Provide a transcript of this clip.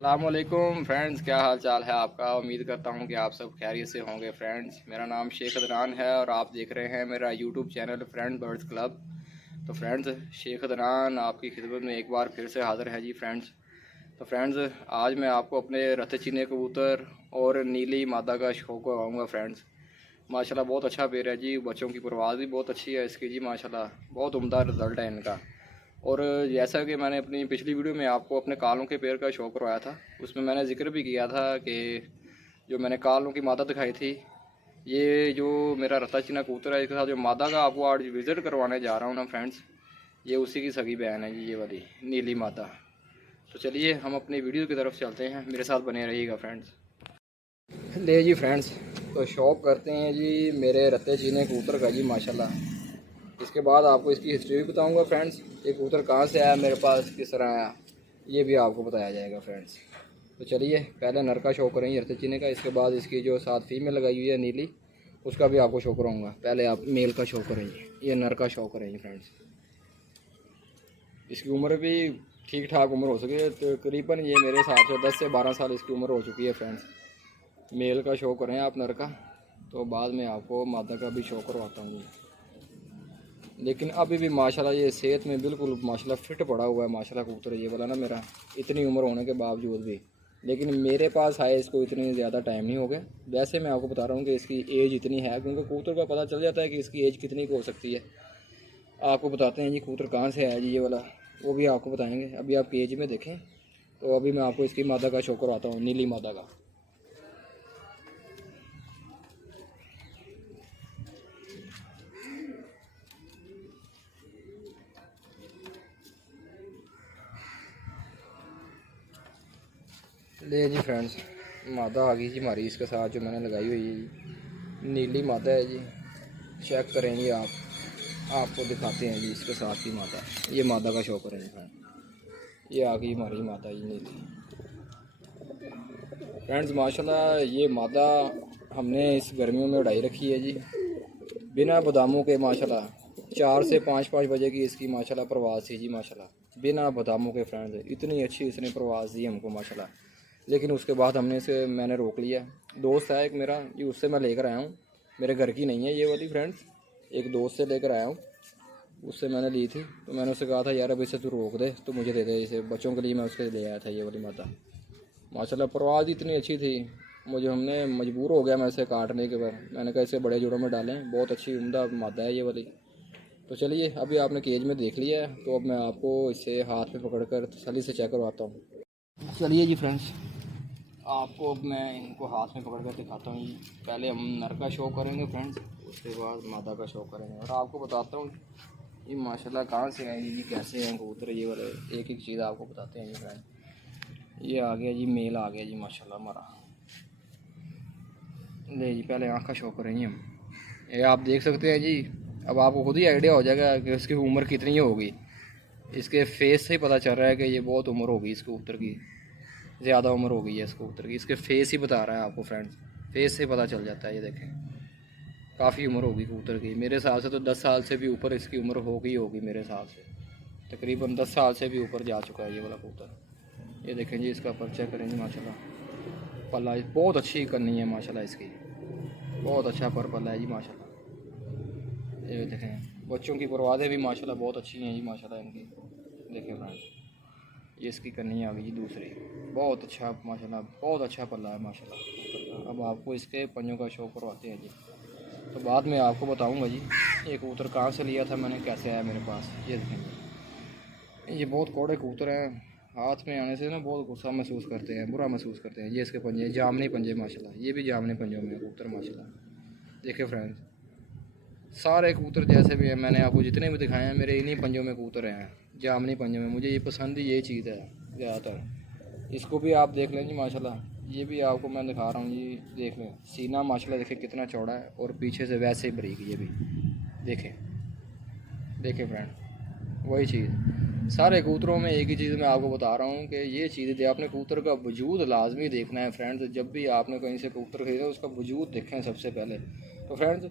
अस्सलामुअलैकुम फ्रेंड्स, क्या हाल चाल है आपका। उम्मीद करता हूँ कि आप सब खैरियत से होंगे। फ्रेंड्स, मेरा नाम शेख अदनान है और आप देख रहे हैं मेरा YouTube channel friend birds club. तो फ्रेंड्स, शेख अदनान आपकी खिदमत में एक बार फिर से हाज़िर है जी। फ्रेंड्स, आज मैं आपको अपने रते चीने कबूतर और नीली मादा का शौक करवाऊँगा। फ्रेंड्स, माशाल्लाह बहुत अच्छा पेड़ है जी। बच्चों की परवाज़ भी बहुत अच्छी है इसकी जी। माशाल्लाह बहुत उम्दा रिज़ल्ट है इनका। और जैसा कि मैंने अपनी पिछली वीडियो में आपको अपने कालों के पेड़ का शौक करवाया था, उसमें मैंने जिक्र भी किया था कि जो मैंने कालों की मादा दिखाई थी, ये जो मेरा रत्ता चीना कबूतर है, इसके साथ जो मादा का आपको आज विज़िट करवाने जा रहा हूँ ना फ्रेंड्स, ये उसी की सगी बहन है जी, ये वाली नीली मादा। तो चलिए हम अपनी वीडियो की तरफ चलते हैं, मेरे साथ बने रहिएगा फ्रेंड्स। ले जी फ्रेंड्स, तो शौक करते हैं जी मेरे रत्ते चीने कबूतर का जी माशाल्लाह। इसके बाद आपको इसकी हिस्ट्री भी बताऊंगा फ्रेंड्स। ये कबूतर कहाँ से आया मेरे पास, किस तरह आया, ये भी आपको बताया जाएगा फ्रेंड्स। तो चलिए पहले नर का शो करेंगे रत्ते चीने का, इसके बाद इसकी जो साथ फीमेल लगाई हुई है नीली, उसका भी आपको शो कराऊंगा। पहले आप मेल का शो करेंगे, ये नर का शो करेंगे फ्रेंड्स। इसकी उम्र भी ठीक ठाक उम्र हो सके, तो तकरीबन ये मेरे हिसाब से 10 से 12 साल इसकी उम्र हो चुकी है फ्रेंड्स। मेल का शो करें आप नर का, तो बाद में आपको मादा का भी शो करवाता हूँ। लेकिन अभी भी माशाल्लाह ये सेहत में बिल्कुल माशाल्लाह फिट पड़ा हुआ है माशाल्लाह कबूतर ये वाला ना मेरा, इतनी उम्र होने के बावजूद भी। लेकिन मेरे पास आए इसको इतनी ज़्यादा टाइम नहीं हो गया। वैसे मैं आपको बता रहा हूँ कि इसकी एज इतनी है, क्योंकि कबूतर का पता चल जाता है कि इसकी एज कितनी की हो सकती है। आपको बताते हैं जी कबूतर कहाँ से आया जी ये वाला, वो भी आपको बताएँगे। अभी आप केज में देखें, तो अभी मैं आपको इसकी मादा का शो करवाता हूँ, नीली मादा का। ले जी फ्रेंड्स, मादा आ गई जी हमारी इसके साथ, जो मैंने लगाई हुई है जी, नीली मादा है जी। चेक करेंगे आप, आपको दिखाते हैं जी इसके साथ की मादा। ये मादा का शो करेंगे फ्रेंड, ये आ गई हमारी मादा जी नीली। फ्रेंड्स माशाल्लाह ये मादा हमने इस गर्मियों में उड़ाई रखी है जी, बिना बादामों के। माशाल्लाह 4 से 5 बजे की इसकी माशाल्लाह परवाज़ थी जी माशाल्लाह, बिना बादामों के। फ्रेंड्स, इतनी अच्छी इसने परवाज़ दी हमको माशाल्लाह। लेकिन उसके बाद हमने इसे मैंने रोक लिया। दोस्त है एक मेरा ये, उससे मैं लेकर आया हूँ, मेरे घर की नहीं है ये वाली फ्रेंड्स, एक दोस्त से लेकर आया हूँ। उससे मैंने ली थी, तो मैंने उससे कहा था यार अब इसे तू रोक दे, तो मुझे दे दे इसे, बच्चों के लिए मैं उसके ले आया था ये वाली माता। माशाल्लाह परवाज़ इतनी अच्छी थी, मुझे हमने मजबूर हो गया मैं इसे काटने के बाद। मैंने कहा इसे बड़े जोड़ों में डालें, बहुत अच्छी उम्दा मादा है ये वाली। तो चलिए अभी आपने केज में देख लिया है, तो अब मैं आपको इसे हाथ में पकड़कर तसल्ली से चेक करवाता हूँ। चलिए जी फ्रेंड्स, आपको अब मैं इनको हाथ में पकड़ कर दिखाता हूँ। पहले हम नर का शो करेंगे फ्रेंड्स, उसके बाद मादा का शो करेंगे, और आपको बताता हूँ ये माशाल्लाह कहाँ से आएंगे जी, कैसे हैं कबूतर ये वाले, एक एक चीज़ आपको बताते हैं जी फ्रेंड। ये आ गया जी मेल, आ गया जी माशाल्लाह हमारा। ले जी पहले आँख का शो करेंगे हम, ये आप देख सकते हैं जी। अब आपको खुद ही आइडिया हो जाएगा कि उसकी उम्र कितनी होगी। इसके फेस से ही पता चल रहा है कि ये बहुत उम्र होगी इस कबूतर की, ज़्यादा उम्र हो गई है इस कबूतर की। इसके फेस ही बता रहा है आपको फ्रेंड्स, फेस से पता चल जाता है। ये देखें काफ़ी उम्र होगी कबूतर की, मेरे हिसाब से तो 10 साल से भी ऊपर इसकी उम्र होगी मेरे हिसाब से। तकरीबन 10 साल से भी ऊपर जा चुका है ये वाला कबूतर। ये देखें जी इसका पर चेक करेंगे माशाल्लाह, पल्ला बहुत अच्छी करनी है माशाल्लाह इसकी, बहुत अच्छा पर पल्ला है जी माशाल्लाह। ये देखें बच्चों की परवाज़ें भी माशाल्लाह बहुत अच्छी हैं जी माशाल्लाह इनकी। देखें फ्रेंड्स, ये इसकी करनी आ गई दूसरी, बहुत अच्छा माशाल्लाह, बहुत अच्छा पल्ला है माशाल्लाह। अब आपको इसके पंजों का शो करवाते हैं जी, तो बाद में आपको बताऊंगा जी ये कबूतर कहाँ से लिया था मैंने, कैसे आया मेरे पास। ये देखेंगे ये बहुत कौड़े कबूतर हैं, हाथ में आने से ना बहुत गुस्सा महसूस करते हैं, बुरा महसूस करते हैं। ये इसके पंजे जामनी पंजे माशाल्लाह, ये भी जामनी पंजों में कबूतर माशाल्लाह। देखिए फ्रेंड्स, सारे कबूतर जैसे भी हैं मैंने आपको जितने भी दिखाए हैं, मेरे इन्हीं पंजों में कबूतर हैं, जामनी पंजों में। मुझे ये पसंद ही ये चीज़ है ज़्यादातर। इसको भी आप देख लें जी माशाल्लाह, ये भी आपको मैं दिखा रहा हूँ जी। देख लें सीना माशाल्लाह, देखिए कितना चौड़ा है, और पीछे से वैसे ही बारीक ये भी देखें। देखें फ्रेंड वही चीज़, सारे कबूतरों में एक ही चीज़ मैं आपको बता रहा हूँ कि ये चीज़ आपने कबूतर का वजूद लाजमी देखना है फ्रेंड्स। जब भी आपने कहीं से कबूतर खरीदा उसका वजूद देखें सबसे पहले। तो फ्रेंड्स